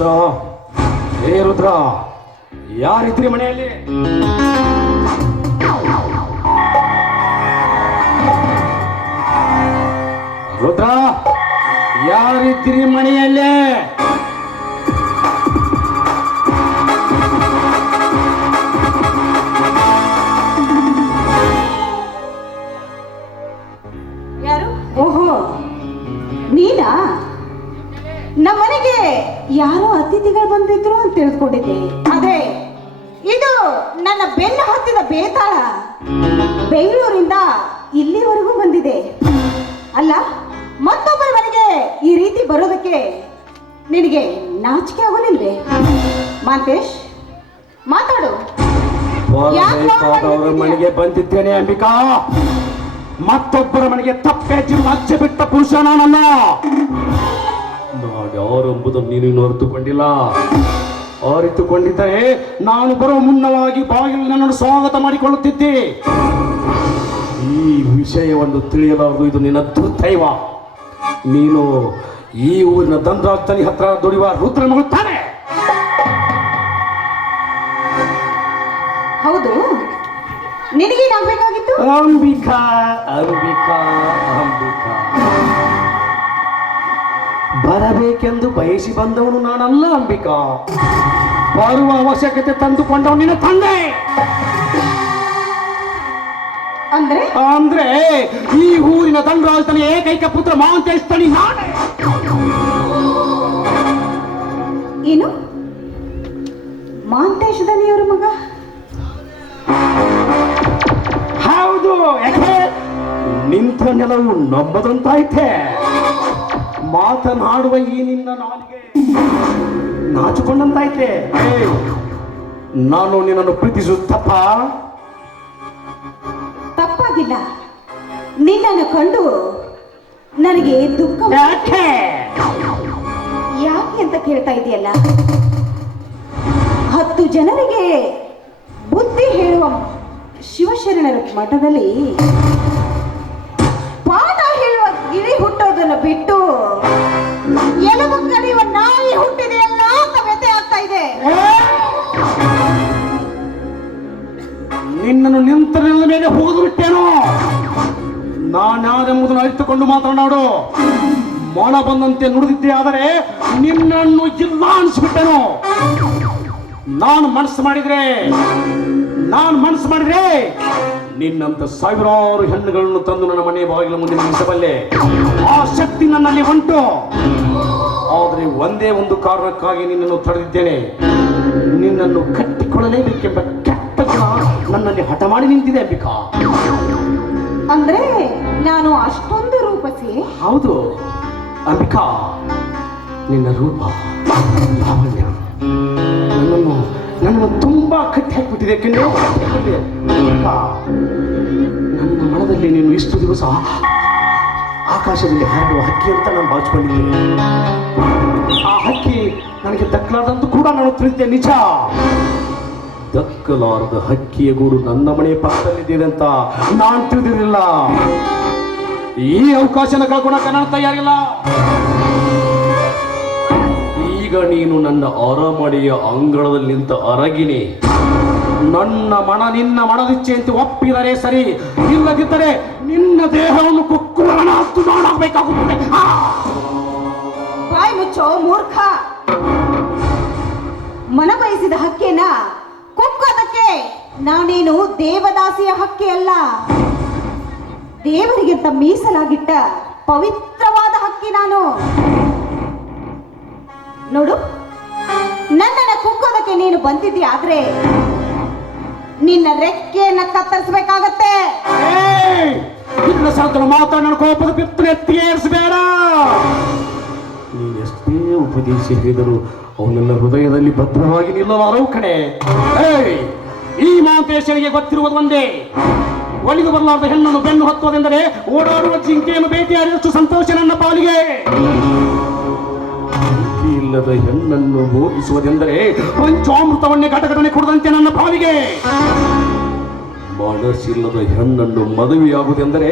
ರುದ್ರ. ಏ ರುದ್ರ ಯಾರಿದ್ರಿ ಮನೆಯಲ್ಲಿ? ರುದ್ರ ಯಾರಿದ್ರಿ ಮನೆಯಲ್ಲೇ? ಓಹೋ ನೀನಾ? ನಮ್ಮನೆಗೆ ಯಾರೋ ಅತಿಥಿಗಳು ಬಂದಿದ್ರು ಅಂತ ತಿಳಿದುಕೊಂಡಿದ್ದೆ. ಅದೇ ಇದು ನನ್ನ ಬೆನ್ನು ಹತ್ತಿದ ಬೇತಾಳ. ಬೆಂಗಳೂರಿಂದ ಇಲ್ಲಿವರೆಗೂ ಬಂದಿದೆ. ಅಲ್ಲ ಮತ್ತೊಬ್ಬರ ಮನೆಗೆ ಈ ರೀತಿ ಬರೋದಕ್ಕೆ ನಿನಗೆ ನಾಚಿಕೆ ಆಗೋದಿಲ್ವೇ ಮಾಂತೇಶ್ ಮಾತಾಡು. ಯಾಕೆ ಮನೆಗೆ ಬಂದಿದ್ದೇನೆ ಅಂಬಿಕಾ. ಮತ್ತೊಬ್ಬರ ಮನೆಗೆ ತಪ್ಪೆಚ್ಚಿ ಲಜ್ಜೆ ಬಿಟ್ಟ ಪುರುಷ ನಾನಲ್ಲ. ನಾಡ್ಯಾರು ಎಂಬುದನ್ನು ನೀನು ಇನ್ನೂ ಅರಿತುಕೊಂಡಿಲ್ಲ. ಅರಿತುಕೊಂಡಿದ್ದರೆ ನಾನು ಬರೋ ಮುನ್ನವಾಗಿ ಬಾಗಿಲು ನನ್ನನ್ನು ಸ್ವಾಗತ ಮಾಡಿಕೊಳ್ಳುತ್ತಿದ್ದೆ. ಈ ವಿಷಯವನ್ನು ತಿಳಿಯಲಾರದು ಇದು ನಿನ್ನ ದುರ್ದೈವ. ನೀನು ಈ ಊರಿನ ದಂದ್ರಾಜನಿ ಹತ್ರ ದುಡಿಯುವ ರುದ್ರ ಮಗಳು ತಾನೆ. ಹೌದು ನಿನಗೇನಾಗಬೇಕಾಗಿತ್ತು? ಅಂಬಿಕಾ ಅಂಬಿಕಾ ಅಂಬಿಕಾ. ಬರಬೇಕೆಂದು ಬಯಸಿ ಬಂದವನು ನಾನಲ್ಲ ಅಂಬಿಕಾ. ಬರುವ ಅವಶ್ಯಕತೆ ತಂದುಕೊಂಡವನು ನಿನ್ನ ತಂದೆ. ಅಂದ್ರೆ? ಅಂದ್ರೆ ಈ ಊರಿನ ದಂಡರಾಜನ ಏಕೈಕ ಪುತ್ರ ಮಾಂತೇಶ್ ತನಿ ನಾನೇ. ಏನು? ಮಾಂತೇಶ್ ದನಿಯವರ ಮಗ? ಹೌದು ಯಾಕೆ? ನಿಂತ ನೆಲವು ನಮ್ಮದಂತಾಯ್ತೆ ಮಾತನಾಡುವ ಈ ನಿನ್ನ ನಾಲಿಗೆ. ನಾಚಿಕೊಂಡಂತಾಯ್ತೆ. ನಾನು ನಿನ್ನನ್ನು ಪ್ರೀತಿಸು ತಪ್ಪ? ತಪ್ಪಾಗಿಲ್ಲ. ನಿನ್ನನ್ನು ಕಂಡು ನನಗೆ ದುಃಖ ಯಾಕೆ? ಯಾಕೆ ಅಂತ ಕೇಳ್ತಾ ಇದೆಯಲ್ಲ? ಹತ್ತು ಜನರಿಗೆ ಬುದ್ಧಿ ಹೇಳುವ ಶಿವಶರಣರ ಮಠದಲ್ಲಿ ಬಿಟ್ಟು ಎಲುಬು ಕಡಿಯುವ ನಾಯಿ ಹುಟ್ಟಿದೆಯಲ್ಲ ಅಂತ ವ್ಯಥೆ ಆಗ್ತಾ ಇದೆ. ನಿನ್ನನ್ನು ನಿಂತ ಮೇಲೆ ಹೋದು ಬಿಟ್ಟೇನೋ? ನಾನ್ಯಾರೆಂಬುದನ್ನು ಅರಿತುಕೊಂಡು ಮಾತನಾಡು ಮೊಣ ಬಂದಂತೆ ನುಡಿದಿದ್ದೆ ಆದರೆ ನಿನ್ನನ್ನು ಇಲ್ಲ ಅನಿಸ್ಬಿಟ್ಟೆನು? ನಾನು ಮನಸ್ಸು ಮಾಡಿದ್ರೆ, ನಾನು ಮನಸ್ಸು ಮಾಡಿದ್ರೆ ನಿನ್ನಂತ ಸಾವಿರಾರು ಹೆಣ್ಣುಗಳನ್ನು ತಂದು ನನ್ನ ಮನೆ ಬಾಗಿಲ ಮುಂದೆ ನಿಲ್ಲಿಸಬಲ್ಲೆ. ಆ ಶಕ್ತಿ ನನ್ನಲ್ಲಿ ಉಂಟು. ಆದರೆ ಒಂದೇ ಒಂದು ಕಾರಣಕ್ಕಾಗಿ ನಿನ್ನನ್ನು ತಡೆದಿದ್ದೇನೆ. ನಿನ್ನನ್ನು ಕಟ್ಟಿಕೊಳ್ಳಲೇಬೇಕೆಂಬ ಕೆಟ್ಟ ಗುಣ ನನ್ನಲ್ಲಿ ಹಠ ಮಾಡಿ ನಿಂತಿದೆ ಅಂಬಿಕಾ. ಅಂದ್ರೆ ನಾನು ಅಷ್ಟೊಂದು ರೂಪಸಿ ಹೌದು. ಅಂಬಿಕಾ ನಿನ್ನ ರೂಪ ಲಾವಣ್ಯ ತುಂಬಾ ಕಣ್ಣು ನನ್ನ ಮನದಲ್ಲಿ ನೀನು ಇಷ್ಟು ದಿವಸ ಆಕಾಶದಲ್ಲಿ ಹಾರುವ ಹಕ್ಕಿ ಅಂತ ನಾನು ಬಾಚ್ಕೊಂಡಿದ್ದೀನಿ. ಆ ಹಕ್ಕಿ ನನಗೆ ದಕ್ಕಲಾರ್ದಂತೂ ಕೂಡ ನಾನು ತಿಳಿದಿದ್ದೆ ನಿಜ. ದಕ್ಕಲಾರದ ಹಕ್ಕಿಯ ಗೂಡು ನನ್ನ ಮನೆಯ ಪಕ್ಕದಲ್ಲಿದ್ದೀರಿ ಅಂತ ನಾನು ತಿಳಿದಿರಲಿಲ್ಲ. ಈ ಅವಕಾಶನ ಕಳ್ಕೊಳಕ್ಕೆ ನಾನು ತಯಾರಿಲ್ಲ. ಈಗ ನೀನು ನನ್ನ ಅರಮನೆಯ ಅಂಗಳದಲ್ಲಿ ನಿಂತ ಅರಗಿನಿ. ನನ್ನ ಮನ ನಿನ್ನ ಮನದಿಚ್ಛೆ ಅಂತ ಒಪ್ಪಿದರೆ ಸರಿ, ಇಲ್ಲದಿದ್ದರೆ ನಿನ್ನ ದೇಹವನ್ನು ಕುಕ್ಕುರಣ ಹತ್ತು ಮಾಡಬೇಕಾಗುತ್ತದೆ ಬಾಯಿ ಮುಚ್ಚೋ ಮೂರ್ಖ. ಮನ ಬಯಸಿದ ಹಕ್ಕೇನ ಕುಕ್ಕೋದಕ್ಕೆ ನಾನೇನು ದೇವದಾಸಿಯ ಹಕ್ಕಿ ಅಲ್ಲ ದೇವರಿಗಿಂತ ಮೀಸಲಾಗಿಟ್ಟ ಪವಿತ್ರವಾದ ಹಕ್ಕಿ ನಾನು. ನೋಡು ನನ್ನನ್ನ ಕುಕ್ಕೋದಕ್ಕೆ ನೀನು ಬಂದಿದ್ದೀಯ ಆದ್ರೆ ನಿನ್ನ ರೆಕ್ಕೆಯನ್ನ ಕತ್ತರಿಸಬೇಕಾಗತ್ತೆ! ನಿನ್ನ ಸಾಧನ ಮಾತಾಡ ನನ್ನ ಕೋಪದ ಪಿತ್ತನೆ ಎತ್ತಿಗೇರಿಸಬೇಡ ನೀನು ಎಷ್ಟೇ ಉಪದೇಶ ಹೇಳಿದರು ಅವನೆಲ್ಲ ಹೃದಯದಲ್ಲಿ ಭದ್ರವಾಗಿ ನಿಲ್ಲಲಾರವು ಕಡೆ! ಈ ಮಾಂತೇಶನಿಗೆ ಗೊತ್ತಿರುವುದು ಒಂದೇ. ಒಲಿದು ಬರಲಾರದ ಹೆಣ್ಣನ್ನು ಬೆನ್ನು ಹತ್ತುವುದೆಂದರೆ ಓಡಾಡುವ ಜಿಂಕೆಯನ್ನು ಭೇಟಿಯಾದಷ್ಟು ಸಂತೋಷ ನನ್ನ ಪಾಲಿಗೆ. ಇಲ್ಲದ ಹೆಣ್ಣನ್ನು ಭೋಗಿಸುವುದೆಂದರೆ ಪಂಚಾಮೃತವನ್ನೇ ಘಟಘಟನೆ ಕೊಡದಂತೆ ನನ್ನ ಪಾಲಿಗೆ. ಮನಸ್ಸಿಲ್ಲದ ಹೆಣ್ಣನ್ನು ಮದುವೆಯಾಗುವುದೆಂದರೆ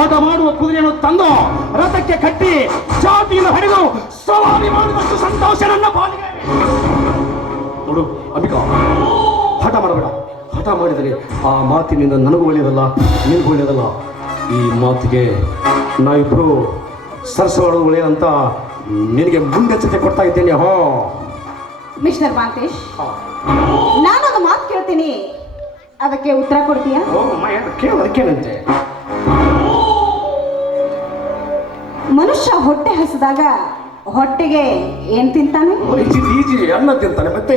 ಆಟ ಮಾಡುವ ಕುದುರೆಯನ್ನು ತಂದು ರಥಕ್ಕೆ ಕಟ್ಟಿ ಜಾತಿಯನ್ನು ಹರಿದು ಸವಾರಿ ಮಾಡುವಷ್ಟು ಸಂತೋಷ ನನ್ನ ಪಾಲಿಗೆ. ನೋಡು, ಅಂಬಿಕಾ ಹಠ ಮಾಡಬೇಡ. ಹಠ ಮಾಡಿದರೆ ಆ ಮಾತಿನಿಂದ ನನಗೂ ಒಳ್ಳೆಯದಲ್ಲ, ನಿನಗೂ ಒಳ್ಳೆಯದಲ್ಲ. ಈ ಮಾತಿಗೆ ನಾವಿಬ್ರು ಸರಸವಾಡೋದು ಒಳ್ಳೆಯದಂತ ನಿನಗೆ ಮುಂದೆಚ್ಚರಿಕೆ ಕೊಡ್ತಾ ಇದ್ದೇನೆ ಹೋ. ಮಿಸ್ಟರ್ ಮಾಂತೇಶ್ ನಾನೊಂದು ಮಾತು ಕೇಳ್ತೀನಿ. ಅದಕ್ಕೆ ಉತ್ತರ ಕೊಡ್ತೀಯಾ? ಓ ಅಮ್ಮ ಕೇಳು ಅದಕ್ಕೇನಂತೆ ಮನುಷ್ಯ ಹೊಟ್ಟೆ ಹಸಿದಾಗ ಹೊಟ್ಟೆಗೆ ಏನ್ ತಿಂತಾನೆ? ಅನ್ನ ತಿಂತಾನೆ ಮತ್ತೆ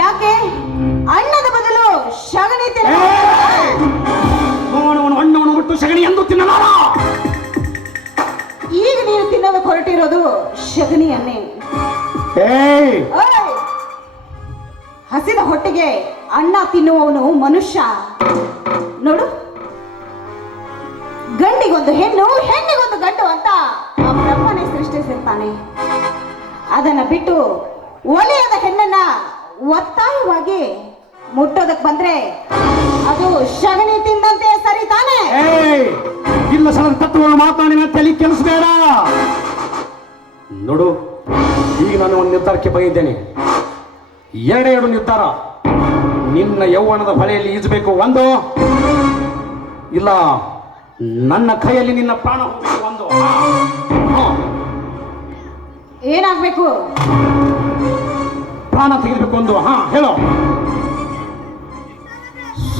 ಯಾಕೆ? ಅಣ್ಣದ ಬದಲು ಶಗಣಿ ತಿನ್ನ ಅಣ್ಣವನು ಬಿಟ್ಟು ಶಗಣಿ ಎಂದು ತಿನ್ನಲಾರ? ಈಗ ನೀನು ತಿನ್ನೋದು ಹೊರಟಿರೋದು ಶಗನಿ ಅನ್ನೇ. ಏಯ್! ಹಸಿದ ಹೊಟ್ಟೆಗೆ ಅಣ್ಣ ತಿನ್ನುವವನು ಮನುಷ್ಯ. ನೋಡು. ಗಂಡಿಗೊಂದು ಹೆಣ್ಣು ಹೆಣ್ಣಿಗೊಂದು ಗಂಡು ಅಂತ ಆ ಬ್ರಹ್ಮನೇ ಸೃಷ್ಟಿಸಿರ್ತಾನೆ. ಅದನ್ನ ಬಿಟ್ಟು ಒಲೆಯದ ಹೆಣ್ಣನ್ನ ಒತ್ತಾಯವಾಗಿ ಮುಟ್ಟೋದಕ್ ಬಂದ್ರೆ ಅದು ಶಗಣಿ ತಿಂದಂತೆ ಸರಿ ತಾನೆ ತತ್ವವನ್ನು ಮಾತಾಡಿನ ತಲೆ ಕೆಲಸಬೇಡ ನೋಡು ಈಗ ನಾನು ಒಂದು ನಿರ್ಧಾರಕ್ಕೆ ಬಂದಿದ್ದೇನೆ. ಎರಡೇ ಎರಡು ನಿರ್ಧಾರ. ನಿನ್ನ ಯೌವನದ ಹೊಳೆಯಲ್ಲಿ ಈಜಬೇಕು ಒಂದು. ಇಲ್ಲ ನನ್ನ ಕೈಯಲ್ಲಿ ನಿನ್ನ ಪ್ರಾಣ ಹೋಗಬೇಕು ಒಂದು. ಏನಾಗಬೇಕು? ಪ್ರಾಣ ತೆಗೆದಬೇಕು ಒಂದು. ಹಾ ಹೇಳೋ.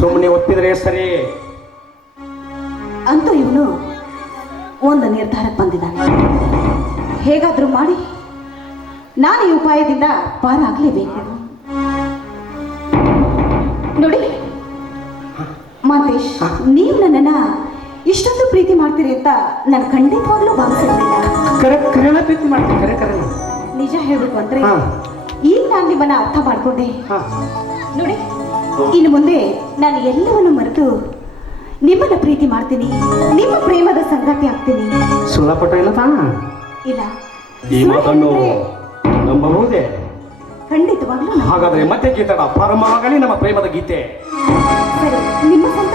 ಸುಮ್ಮನೆ ಒಪ್ಪಿದ್ರೆ ಸರಿ. ಅಂತ ಇವನು ಒಂದು ನಿರ್ಧಾರಕ್ಕೆ ಬಂದಿದ್ದಾನೆ. ಹೇಗಾದರೂ ಮಾಡಿ ನಾನು ಈ ಉಪಾಯದಿಂದ ಪಾರಾಗಲೇಬೇಕು. ನೋಡಿ ಮಾತೇಶ್ ನೀವು ನನ್ನನ್ನ ಇಷ್ಟೊಂದು ಪ್ರೀತಿ ಮಾಡ್ತೀರಿ ಅಂತ ನಾನು ಖಂಡಿತವಾಗ್ಲೂ ಭಾವಿಸಿರ್ಲಿಲ್ಲ. ನಿಜ ಹೇಳ್ಬೇಕು ಅಂದ್ರೆ. ಈಗ ನಾನು ನಿಮ್ಮನ್ನ ಅರ್ಥ ಮಾಡ್ಕೊಂಡೆ. ನೋಡಿ ಇನ್ನು ಮುಂದೆ ನಾನು ಎಲ್ಲವನ್ನು ಮರೆತು ನಿಮ್ಮನ್ನ ಪ್ರೀತಿ ಮಾಡ್ತೀನಿ ನಿಮ್ಮ ಪ್ರೇಮದ ಸಂಗಾತಿ ಆಗ್ತೀನಿ. ಸುಳ್ಳಪಟ್ಟ ಇಲ್ಲ ತಾನ? ಇಲ್ಲ. ಈ ಮಾತನ್ನು ನಂಬಬಹುದೇ? ಖಂಡಿತವಾಗ್ಲೂ ಹಾಗಾದ್ರೆ ಮತ್ತೆ ಗೀತಡ ಪರಮವಾಗಲಿ ನಮ್ಮ ಪ್ರೇಮದ ಗೀತೆ. ಸರಿ ನಿಮ್ಮ ಸಂತೋಷನೇ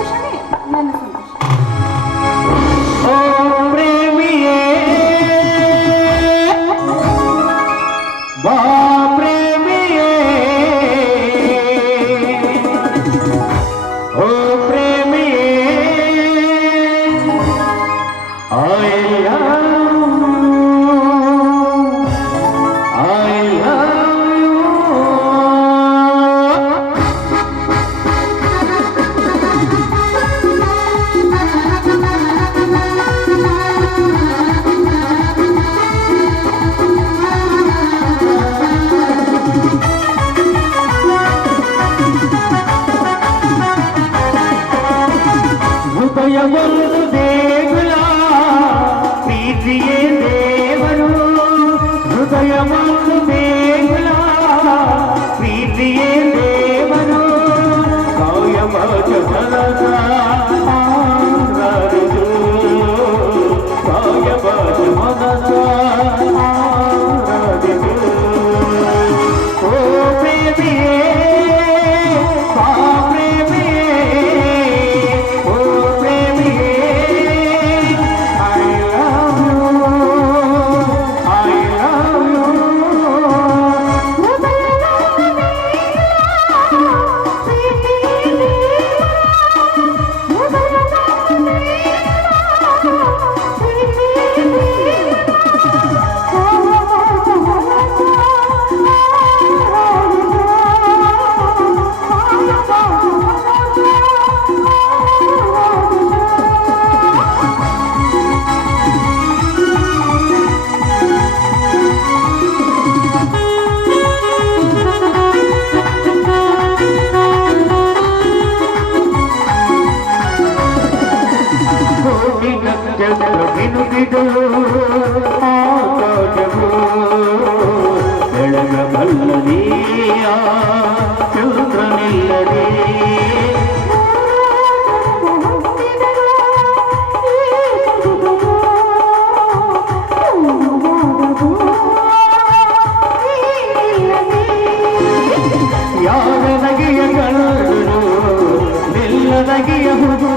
一个人孤独。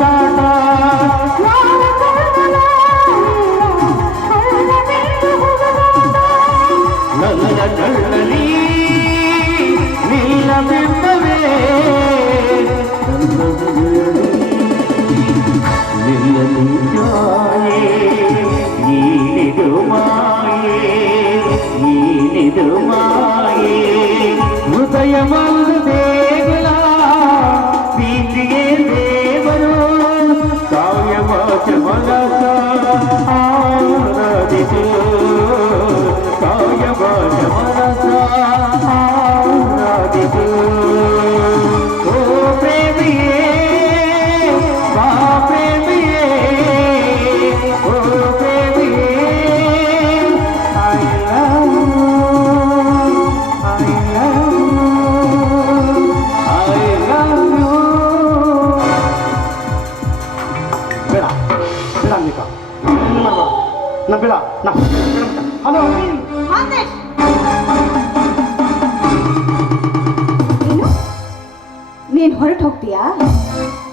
ನೀನ್ ಹೊರಟು ಹೋಗ್ತೀಯಾ?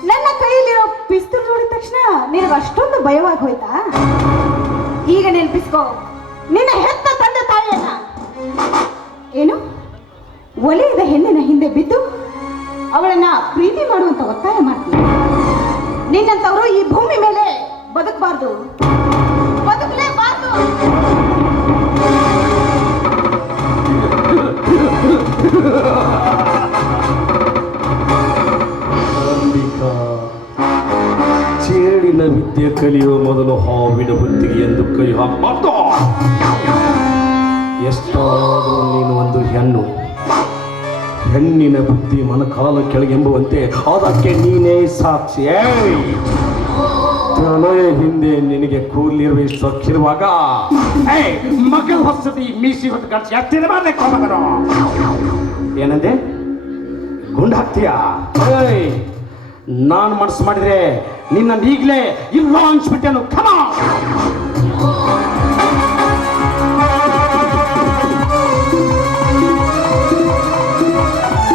ನನ್ನ ಕೈಯಲ್ಲಿರೋ ಪಿಸ್ತೂಲ್ ನೋಡಿದ ತಕ್ಷಣ ನಿನಗೆ ಅಷ್ಟೊಂದು ಭಯವಾಗಿ ಹೋಯ್ತಾ? ಈಗ ನೆನಪಿಸ್ಕೋ ನಿನ್ನ ಹೆತ್ತ ತಂದೆ ತಾಯಿಯನ್ನ. ಏನು? ಒಲೆಯದ ಹೆಣ್ಣಿನ ಹಿಂದೆ ಬಿದ್ದು ಅವಳನ್ನ ಪ್ರೀತಿ ಮಾಡುವಂತ ಒತ್ತಾಯ ಮಾಡ್ತೀನಿ ನಿನ್ನಂತವರು ಈ ಭೂಮಿ ಮೇಲೆ ಬದುಕಬಾರ್ದು. ಬದುಕಲೇಬಾರ್ದು. ವಿದ್ಯೆ ಕಲಿಯುವ ಮೊದಲು ಹಾವಿನ ಬುತ್ತಿಗೆ ಎಂದು ಕೈ ಹಾಕಬಾರ್ದು. ಎಷ್ಟಾದರೂ ನೀನು ಒಂದು ಹೆಣ್ಣು. ಹೆಣ್ಣಿನ ಬುದ್ಧಿ ಮನಕಾಲ ಕೆಳಗೆಂಬುವಂತೆ ಅದಕ್ಕೆ ನೀನೇ ಸಾಕ್ಷಿ! ತಲೆಯ ಹಿಂದೆ ನಿನಗೆ ಕೂಲಿರುವ ಸೊಕ್ಕಿರುವಾಗ. ಮಗಳ ಹೊಸದಿ ಮೀಸಿ ಹೊತ್ತು ಖರ್ಚು ಎತ್ತಿನ ಏನಂದೆ? ಗುಂಡು ಹಾಕ್ತೀಯಾ? ನಾನು ಮನಸ್ಸು ಮಾಡಿದ್ರೆ ನಿನ್ನನ್ನು ಈಗಲೇ ಇಲ್ಲ ಅನ್ಸ್ಬಿಟ್ಟೆ ಕಮ